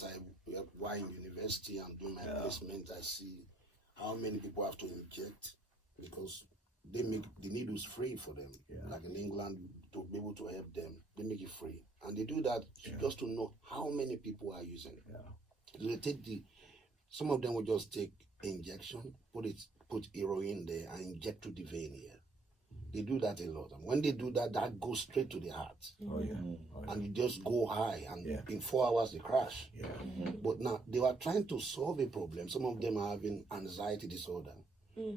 that while in university and doing my placement, I see how many people have to inject because they make the needles free for them. Like in England, to be able to help them, they make it free. And they do that just to know how many people are using it. They take some of them will just take injection, put heroin there and inject to the vein here. They do that a lot. And when they do that, that goes straight to the heart. And you just go high, and in 4 hours they crash. But now they are trying to solve a problem. Some of them are having anxiety disorder.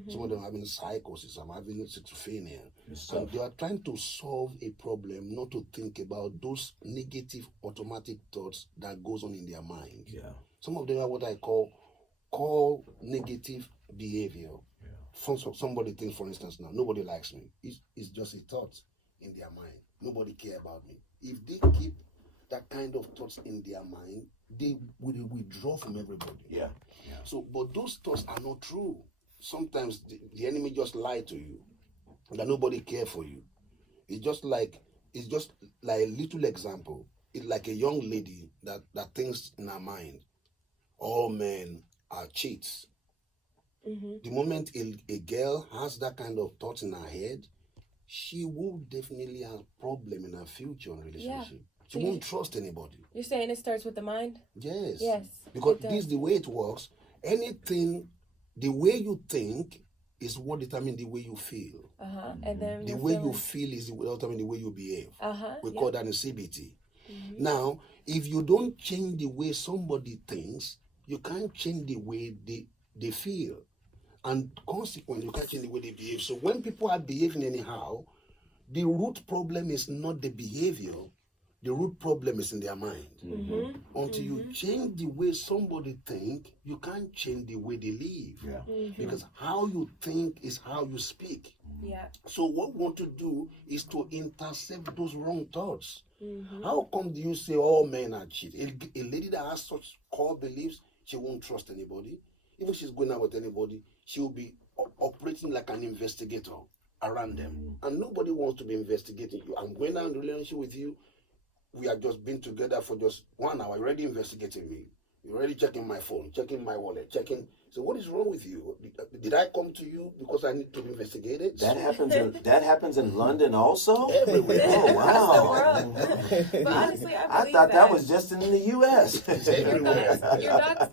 Some of them are having psychosis. Some are having schizophrenia. And they are trying to solve a problem, not to think about those negative automatic thoughts that goes on in their mind. Some of them are what I call negative behavior. Somebody thinks, for instance, now nobody likes me. It's just a thought in their mind. Nobody care about me. If they keep that kind of thoughts in their mind, they will withdraw from everybody. So, but those thoughts are not true. Sometimes the enemy just lie to you that nobody care for you. It's just like a little example. It's like a young lady that thinks in her mind, all men are cheats. The moment a girl has that kind of thought in her head, she will definitely have problem in her future relationship. She won't trust anybody. You're saying it starts with the mind? Yes. Because this is the way it works. Anything, the way you think is what determines the way you feel. And then the way you feel is what determines the way you behave. We call that in CBT. Now, if you don't change the way somebody thinks, you can't change the way they feel. And consequently, you can't change the way they behave. So when people are behaving anyhow, the root problem is not the behavior. The root problem is in their mind. Until you change the way somebody think, you can't change the way they live. Because how you think is how you speak. So what we want to do is to intercept those wrong thoughts. How come do you say all men are cheats? A lady that has such core beliefs, she won't trust anybody. Even if she's going out with anybody, she will be operating like an investigator around them. And nobody wants to be investigating you. I'm going out in a relationship with you. We have just been together for just 1 hour. You're already investigating me. You're already checking my phone, checking my wallet, checking. So what is wrong with you? Did I come to you because I need to be investigated? That happens in London also? Everywhere. Oh, wow. But honestly, I believe thought that was just in the U.S.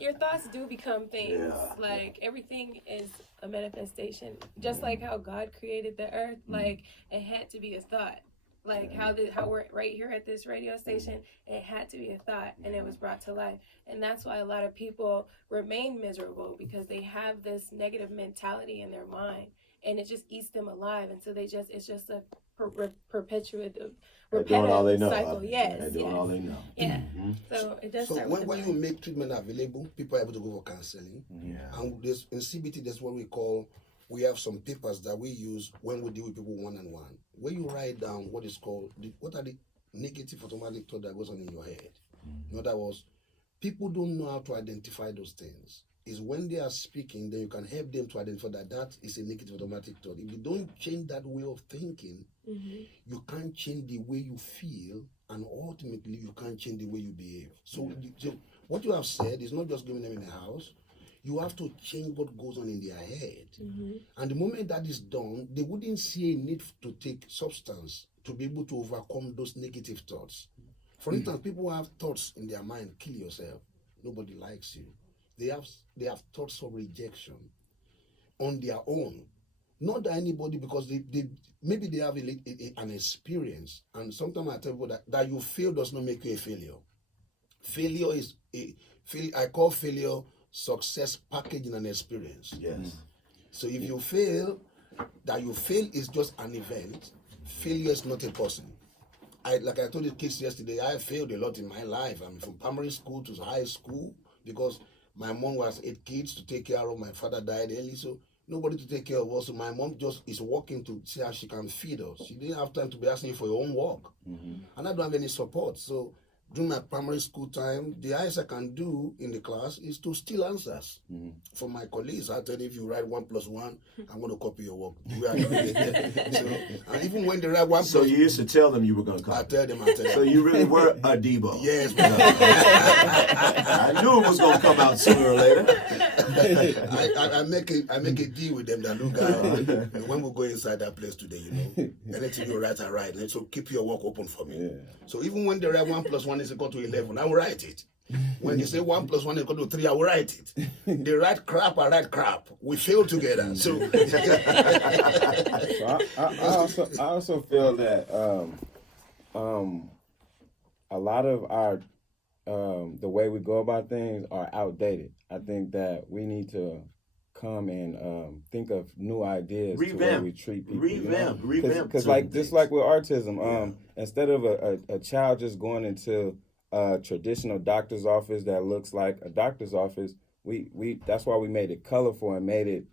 Your thoughts do become things. Like everything is a manifestation. Just like how God created the earth, like it had to be a thought. Like how we're right here at this radio station, it had to be a thought and it was brought to life. And that's why a lot of people remain miserable, because they have this negative mentality in their mind and it just eats them alive. And so it's just a repetitive cycle. They're doing all they know. So it does. So when you make treatment available, people are able to go for counseling. And in CBT, that's what we have some papers that we use when we deal with people one-on-one, where you write down what are the negative automatic thought that goes on in your head. In other words, people don't know how to identify those things. It's when they are speaking, then you can help them to identify that is a negative automatic thought. If you don't change that way of thinking, you can't change the way you feel, and ultimately you can't change the way you behave. So what you have said is not just giving them in the house. You have to change what goes on in their head. And the moment that is done, they wouldn't see a need to take substance to be able to overcome those negative thoughts. For instance, people have thoughts in their mind, kill yourself. Nobody likes you. They have thoughts of rejection on their own. Not that anybody, because maybe they have an experience. And sometimes I tell people that you fail does not make you a failure. Failure is I call failure success packaged in an experience. So if you fail, that you fail is just an event. Failure is not a person. Like I told the kids yesterday, I failed a lot in my life. I'm from primary school to high school because my mom was 8 kids to take care of. My father died early, so nobody to take care of us. So my mom just is working to see how she can feed us. She didn't have time to be asking you for your own work. And I don't have any support. So during my primary school time, the highest I can do in the class is to steal answers from my colleagues. I tell you, if you write 1 + 1, I'm going to copy your work. We are doing it. So, and even when they write 1 So plus, you used to tell them you were going to I come. tell them. So you really were a Debo. Yes, I knew it was going to come out sooner or later. I make a deal with them that look when we go inside that place today, anything you write, I write. And so keep your work open for me. Yeah. So even when they write 1 + 1 is equal to 11, I will write it. When they say 1 + 1 is equal to 3, I will write it. They write crap, I write crap. We fail together. So, I also feel that a lot of our the way we go about things are outdated. I think that we need to come and think of new ideas to way we treat people. Revamp. Because like just like with autism, instead of a child just going into a traditional doctor's office that looks like a doctor's office, we that's why we made it colorful and made it,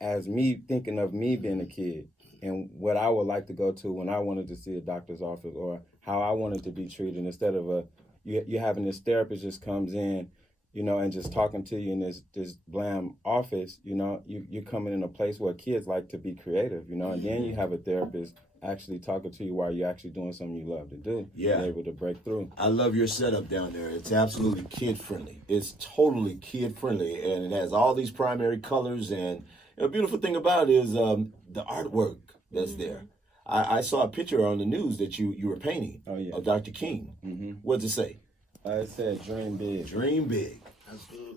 as me thinking of me being a kid and what I would like to go to when I wanted to see a doctor's office or how I wanted to be treated, instead of you having this therapist just comes in, and just talking to you in this bland office. You're coming in a place where kids like to be creative, and then you have a therapist actually talking to you while you're actually doing something you love to do. Yeah. You're able to break through. I love your setup down there. It's absolutely kid-friendly. It's totally kid-friendly, and it has all these primary colors. And the beautiful thing about it is the artwork that's there. I saw a picture on the news that you were painting of Dr. King. What's it say? It said dream big. Dream big.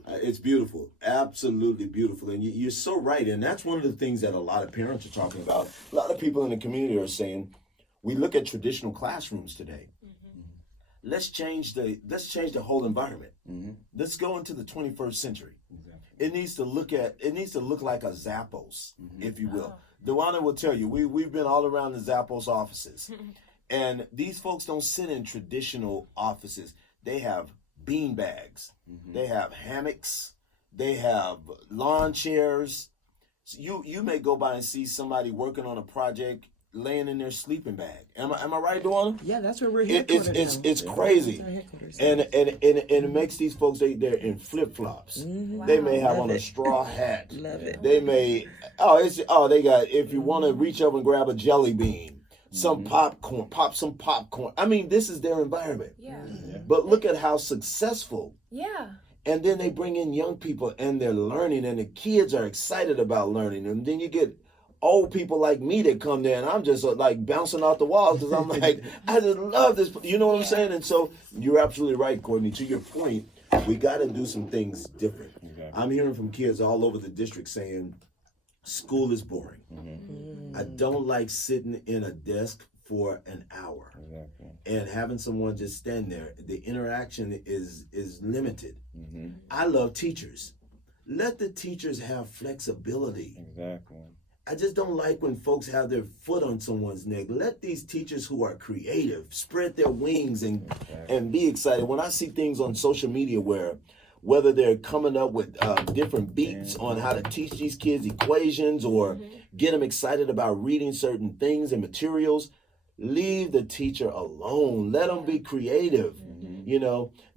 It's beautiful, absolutely beautiful, and you're so right. And that's one of the things that a lot of parents are talking about. A lot of people in the community are saying, we look at traditional classrooms today. Let's change the whole environment. Let's go into the 21st century. Exactly. It needs to look like a Zappos, if you will. Dewana will tell you, we've been all around the Zappos offices, and these folks don't sit in traditional offices. They have bean bags, they have hammocks, they have lawn chairs. So you may go by and see somebody working on a project laying in their sleeping bag. Am I right, Duana? Yeah, that's where we're headquartered. It's crazy, and it makes these folks they're in flip flops. They may have on a straw hat. Love it. They may they got, if you want to reach up and grab a jelly bean, some popcorn, pop some popcorn. I mean, this is their environment. Yeah. But look at how successful. Yeah. And then they bring in young people and they're learning, and the kids are excited about learning. And then you get old people like me that come there, and I'm just like bouncing off the walls because I'm like, I just love this. You know what I'm saying? And so you're absolutely right, Courtney. To your point, we got to do some things different. Exactly. I'm hearing from kids all over the district saying, school is boring. I don't like sitting in a desk for an hour and having someone just stand there. The interaction is limited. I love teachers. Let the teachers have flexibility. Exactly. I just don't like when folks have their foot on someone's neck. Let these teachers who are creative spread their wings and be excited. When I see things on social media whether they're coming up with different beats on how to teach these kids equations or get them excited about reading certain things and materials, leave the teacher alone. Let them be creative.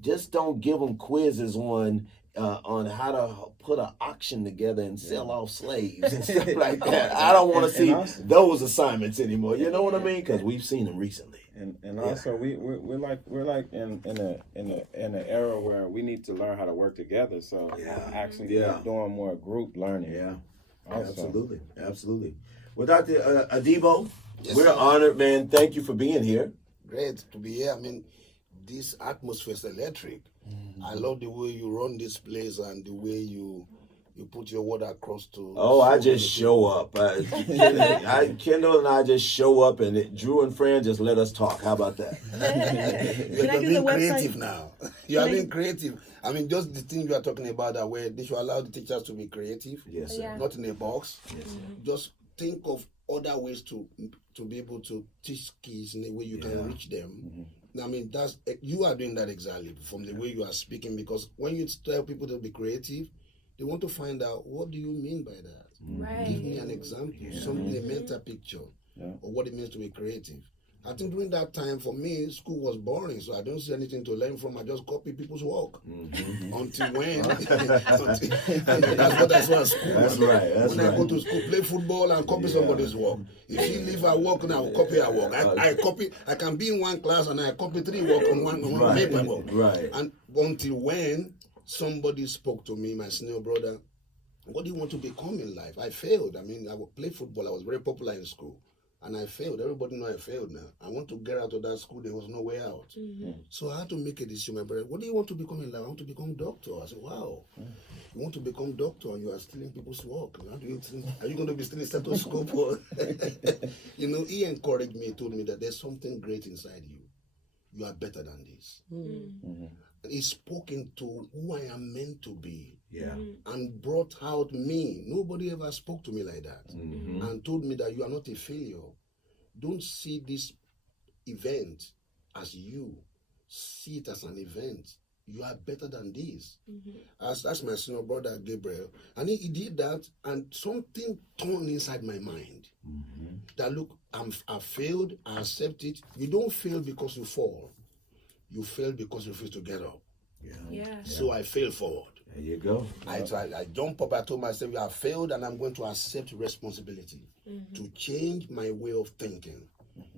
Just don't give them quizzes on how to put an auction together and sell off slaves and stuff like that. I don't want to see those assignments anymore. You know what I mean? Because we've seen them recently. And also we're like in an era where we need to learn how to work together. So actually doing more group learning. Yeah, absolutely. Well, Dr. Adebo, we're honored, man. Thank you for being here. Great to be here. I mean, this atmosphere is electric. I love the way you run this place and the way you put your word across to. I just show up. Kendall and I just show up, and Drew and Fran just let us talk. How about that? You're being creative now. You are being creative. I mean, just the thing you are talking about, that where they should allow the teachers to be creative. Yes, sir. Not in a box. Yes, sir. Just think of other ways to be able to teach kids in a way you can reach them. I mean, you are doing that exactly from the way you are speaking, because when you tell people to be creative, they want to find out, what do you mean by that? Right. Give me an example, something, a mental picture of what it means to be creative. I think during that time, for me, school was boring, so I don't see anything to learn from. I just copy people's work. Until when? That's what I saw at school. That's right. That's when right. I go to school, play football and copy somebody's work. If she leave her work, now copy her work. I copy. I can be in one class and I copy 3 work on one paper work. Right. And until when somebody spoke to me, my senior brother, what do you want to become in life? I failed. I mean, I would play football. I was very popular in school. And I failed. Everybody know I failed now. I want to get out of that school. There was no way out. So I had to make a decision. My brother, what do you want to become in life? I want to become doctor. I said, wow. You want to become doctor and you are stealing people's work. How do you think, are you going to be stealing stethoscope? You know, he encouraged me, told me that there's something great inside you. You are better than this. He spoke into who I am meant to be. Yeah. And brought out me. Nobody ever spoke to me like that. And told me that you are not a failure. Don't see this event as you. See it as an event. You are better than this. That's my senior brother Gabriel. And he did that, and something turned inside my mind. That look, I failed, I accept it. You don't fail because you fall. You fail because you refuse to get up. Yeah. So I fail forward. There you go. I jump up, I told myself, I failed and I'm going to accept responsibility to change my way of thinking.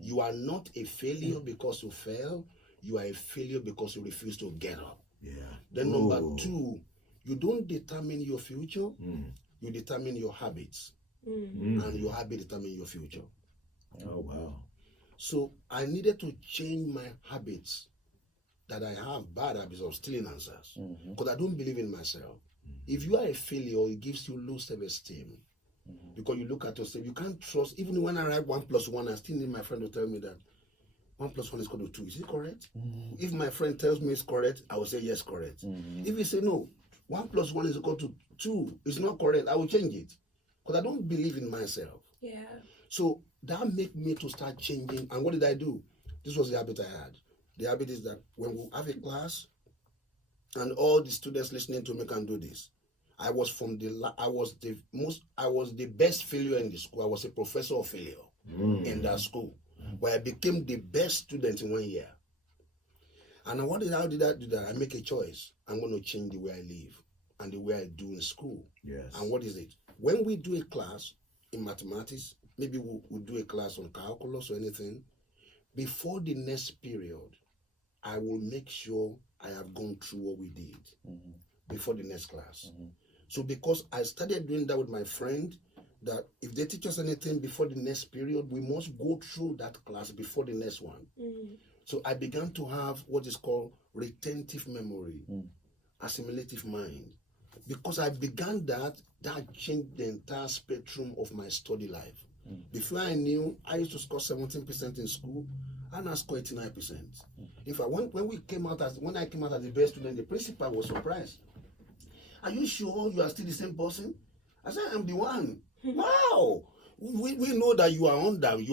You are not a failure because you fail. You are a failure because you refuse to get up. Yeah. Then number 2, you don't determine your future. You determine your habits. And your habit determine your future. Oh, wow. So I needed to change my habits. That I have bad habits of stealing answers because I don't believe in myself. If you are a failure, it gives you low self-esteem because you look at yourself. You can't trust. Even when I write 1 + 1, I still need my friend to tell me that 1 + 1 is equal to 2. Is it correct? If my friend tells me it's correct, I will say yes, correct. If he say no, 1 + 1 is equal to 2, it's not correct, I will change it because I don't believe in myself. Yeah. So that made me to start changing. And what did I do? This was the habit I had. The habit is that when we have a class, and all the students listening to me can do this, I was the best failure in the school. I was a professor of failure in that school, where I became the best student in 1 year. And how did I do that? I make a choice. I'm going to change the way I live and the way I do in school. Yes. And what is it? When we do a class in mathematics, maybe we'll do a class on calculus or anything, before the next period, I will make sure I have gone through what we did before the next class. So because I started doing that with my friend, that if they teach us anything before the next period, we must go through that class before the next one. So I began to have what is called retentive memory, assimilative mind. Because I began that changed the entire spectrum of my study life. Before I knew, I used to score 17% in school, and I scored 89%. In fact, when I came out as the best student, the principal was surprised. Are you sure you are still the same person? I said, I'm the one. Wow! We know that you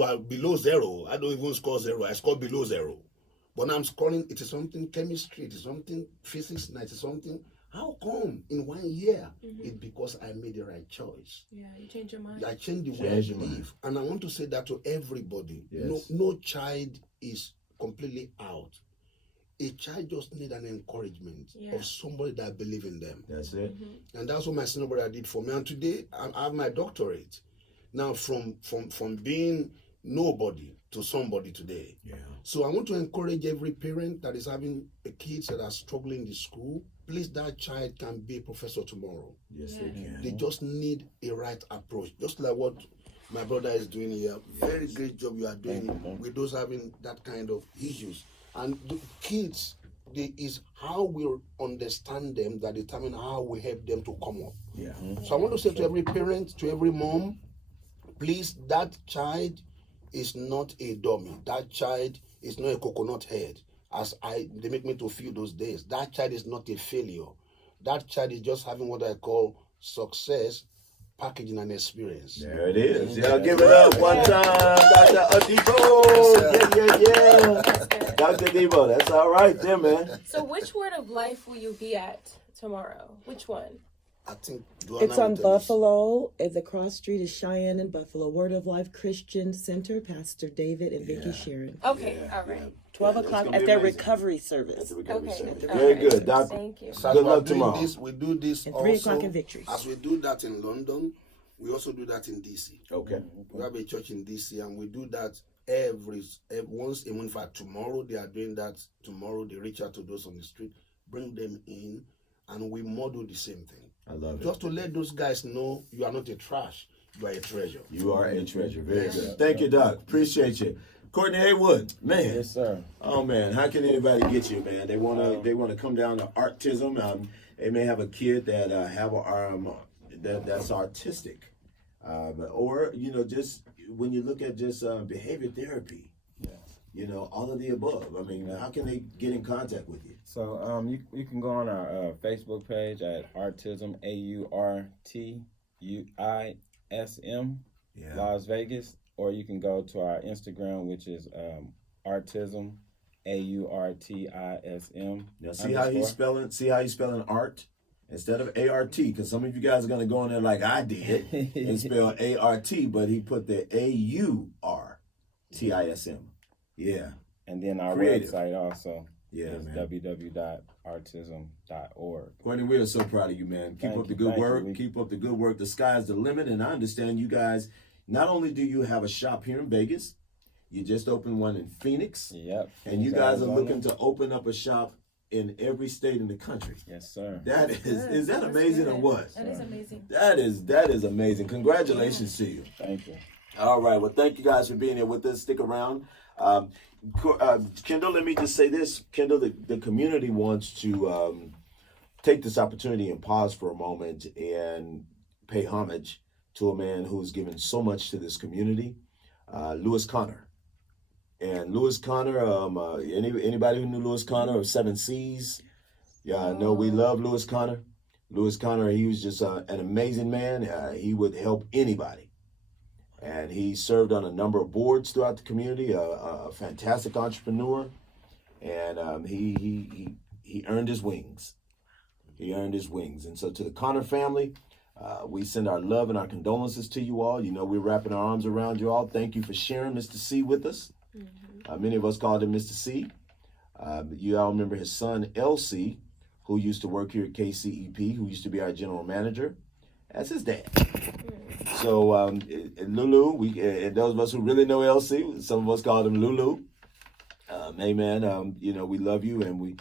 are below 0. I don't even score 0. I score below 0. But now I'm scoring, it is something chemistry, it is something physics, it is something. How come in 1 year? It's because I made the right choice. Yeah, you change your mind. I changed the way I live. And I want to say that to everybody. Yes. No child is completely out. A child just needs an encouragement of somebody that believes in them. That's it. And that's what my senior brother did for me. And today, I have my doctorate. Now, from being nobody to somebody today. Yeah. So I want to encourage every parent that is having kids that are struggling in the school. Please, that child can be a professor tomorrow. Yes, they can. They just need a right approach. Just like what my brother is doing here. Very great job you are doing with those having that kind of issues. And the kids, is how we understand them that determine how we help them to come up. Yeah. So I want to say to every parent, to every mom, please, that child is not a dummy. That child is not a coconut head, as they make me to feel those days. That child is not a failure. That child is just having what I call success, packaging, and experience. There it is. Yeah, give it up one time, Dr. Adebo. Yeah. Dr. Adebo, that's all right there, man. So which word of life will you be at tomorrow? Which one? I think Duana It's on will tell us. Buffalo. At the cross street is Cheyenne and Buffalo. Word of Life Christian Center, Pastor David and Vicky Sharon. Okay, all right. 12 it's o'clock gonna at be their amazing. recovery At service. the recovery Okay. center. All Very right. good, Doc. Thank you. So Good as we're luck doing tomorrow. This, we do this At also. 3 o'clock in Victory. As we do that in London, we also do that in DC. Okay. We have a church in DC, and we do that once a month. In fact, tomorrow they are doing that. Tomorrow they reach out to those on the street, bring them in, and we model the same thing. I love it. Just to let those guys know you are not a trash, you are a treasure. You are a treasure. Very good. Thank you, Doc. Appreciate you. Courtney Haywood, man. Yes, sir. Oh man, how can anybody get you, man? They wanna come down to Artism. They may have a kid that have an arm that's artistic, or just when you look at just behavior therapy, all of the above. I mean, how can they get in contact with you? So you can go on our Facebook page at Artism, AURTUISM, Yeah. Las Vegas, or you can go to our Instagram, which is Artism, AURTISM. Now see how he's spelling art instead of ART, because some of you guys are gonna go in there like I did and spell ART, but he put the AURTISM. Yeah. And then our Creative. website also is man. www.artism.org. Courtney, we are so proud of you, man. Keep up the good work. Keep up the good work. The sky's the limit, and I understand you guys. Not only do you have a shop here in Vegas, you just opened one in Phoenix. Yep. And you guys are looking to open up a shop in every state in the country. Yes, sir. That is that That's amazing or good. what? That is amazing. That is amazing. Congratulations to you. Thank you. All right. Well, thank you guys for being here with us. Stick around. Kendall, let me just say this. Kendall, the community wants to take this opportunity and pause for a moment and pay homage to a man who's given so much to this community, Louis Connor. And Louis Connor, anybody who knew Louis Connor of 7 Seas, I know we love Louis Connor. Louis Connor, he was just an amazing man. He would help anybody. And he served on a number of boards throughout the community, a fantastic entrepreneur. And he earned his wings. He earned his wings. And so to the Connor family, we send our love and our condolences to you all. We're wrapping our arms around you all. Thank you for sharing Mr. C with us. Many of us called him Mr. C. You all remember his son, LC, who used to work here at KCEP, who used to be our general manager. That's his dad. So Lulu, and those of us who really know LC, some of us called him Lulu. Hey man, we love you, and we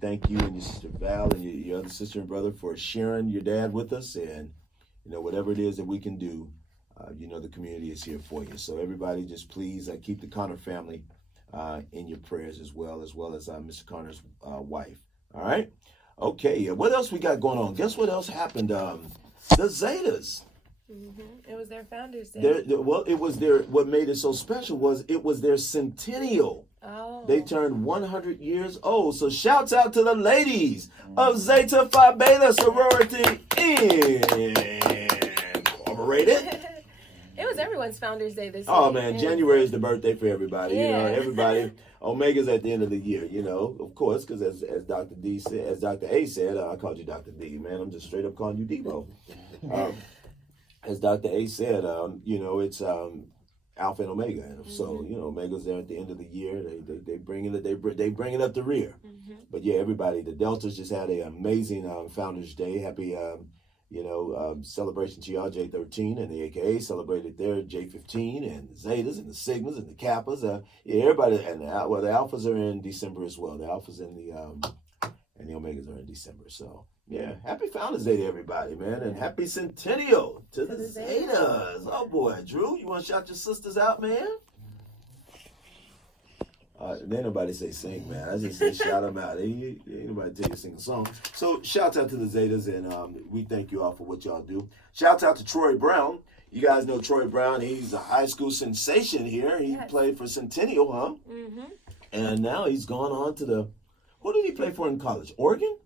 thank you and your sister Val and your other sister and brother for sharing your dad with us, and whatever it is that we can do, the community is here for you. So everybody, just please keep the Connor family in your prayers as well as Mr. Connor's wife. All right. Okay. What else we got going on? Guess what else happened? The Zetas. It was their founders' day. It was their. What made it so special was it was their centennial. Oh. They turned 100 years old. So shouts out to the ladies of Zeta Phi Beta Sorority Incorporated. It was everyone's Founders Day this year. Oh man, January is the birthday for everybody. Yeah. Everybody. Omega's at the end of the year. Of course, because as Dr. D said, as Dr. A said, I called you Dr. D. Man, I'm just straight up calling you Debo. As Dr. A said, it's Alpha and Omega, and so Omega's there at the end of the year. They bring it up the rear. But yeah, everybody. The Deltas just had an amazing Founders Day. Happy. Celebration to y'all, J13 and the AKA celebrated their J15 and the Zetas and the Sigmas and the Kappas. Everybody, and the Alphas are in December as well. The Alphas and the Omegas are in December. So yeah, happy Founders Day to everybody, man, and happy Centennial to the Zetas. Oh boy, Drew, you want to shout your sisters out, man? Ain't nobody say sing, man. I just say shout them out. Ain't nobody tell you to sing a song. So shout out to the Zetas, and we thank you all for what y'all do. Shout out to Troy Brown. You guys know Troy Brown. He's a high school sensation here. He played for Centennial, huh? And now he's gone on to who did he play for in college? Oregon?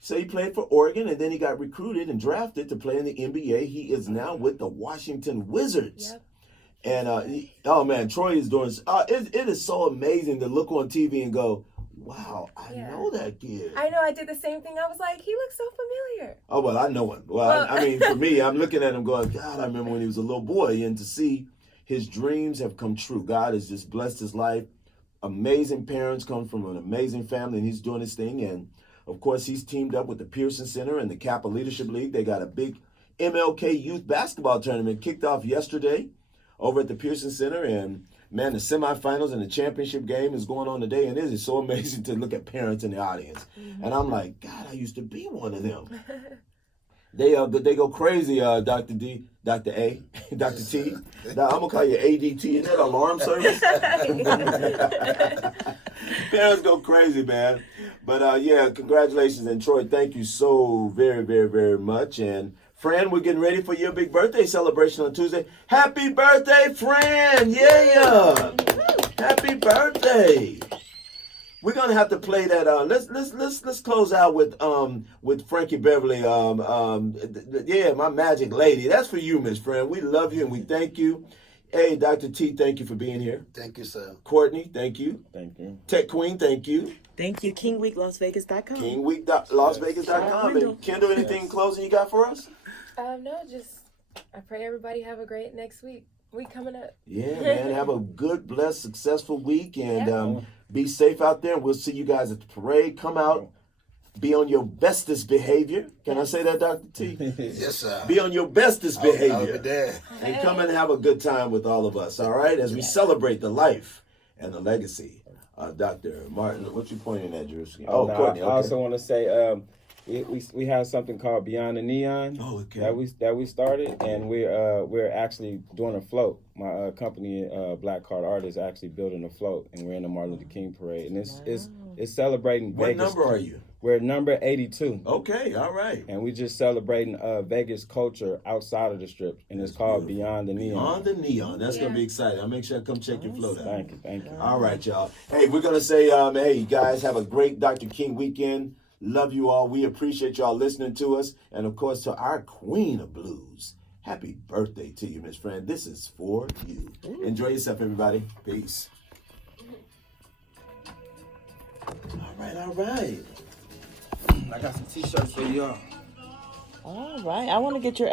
So he played for Oregon, and then he got recruited and drafted to play in the NBA. He is now with the Washington Wizards. Yep. And, oh man, Troy is doing, it is so amazing to look on TV and go, wow, I Yeah. know that kid. I know. I did the same thing. I was like, he looks so familiar. Oh, well, I know him. Well, I mean, for me, I'm looking at him going, God, I remember when he was a little boy, and to see his dreams have come true. God has just blessed his life. Amazing parents, come from an amazing family, and he's doing his thing. And, of course, he's teamed up with the Pearson Center and the Kappa Leadership League. They got a big MLK youth basketball tournament kicked off yesterday over at the Pearson Center. And, man, the semifinals and the championship game is going on today. And it is so amazing to look at parents in the audience. And I'm like, God, I used to be one of them. They go crazy, Dr. D, Dr. A, Dr. T. Now, I'm going to call you ADT. Is that alarm service? Parents go crazy, man. But, yeah, congratulations. And, Troy, thank you so very, very, very much. And, Fran, we're getting ready for your big birthday celebration on Tuesday. Happy birthday, Fran! Yeah! Happy birthday! We're gonna have to play that. Let's close out with Frankie Beverly. Yeah, my magic lady. That's for you, Miss Fran. We love you and we thank you. Hey, Dr. T, thank you for being here. Thank you, sir. Courtney, thank you. Thank you. Tech Queen, thank you. Thank you, KingWeekLasVegas.com. KingWeek.LasVegas.com. And Kendall, anything in closing you got for us? No, just I pray everybody have a great next week. Week coming up. Yeah, man. Have a good, blessed, successful week, and be safe out there. And we'll see you guys at the parade. Come out. Be on your bestest behavior. Can I say that, Dr. T? Yes, sir. Be on your bestest behavior. I'll be there. And come and have a good time with all of us, all right? As we celebrate the life and the legacy of Dr. Martin. What you pointing at, Drews? Oh, no, Courtney, I okay. also want to say we have something called Beyond the Neon that we started, and we're actually doing a float. My company, Black Card Artists, actually building a float, and we're in the Martin Luther King parade, and it's celebrating What Vegas. number are you? We're number 82. Okay, all right. And we just celebrating Vegas culture outside of the strip, and it's called Beyond the Neon. Beyond the Neon. That's going to be exciting. I'll make sure I come check your float out. Thank you. All right, y'all. Hey, we're going to say, hey, you guys, have a great Dr. King weekend. Love you all. We appreciate y'all listening to us. And, of course, to our queen of blues, happy birthday to you, Miss Fran. This is for you. Enjoy yourself, everybody. Peace. All right. I got some T-shirts for y'all. All right. I want to get your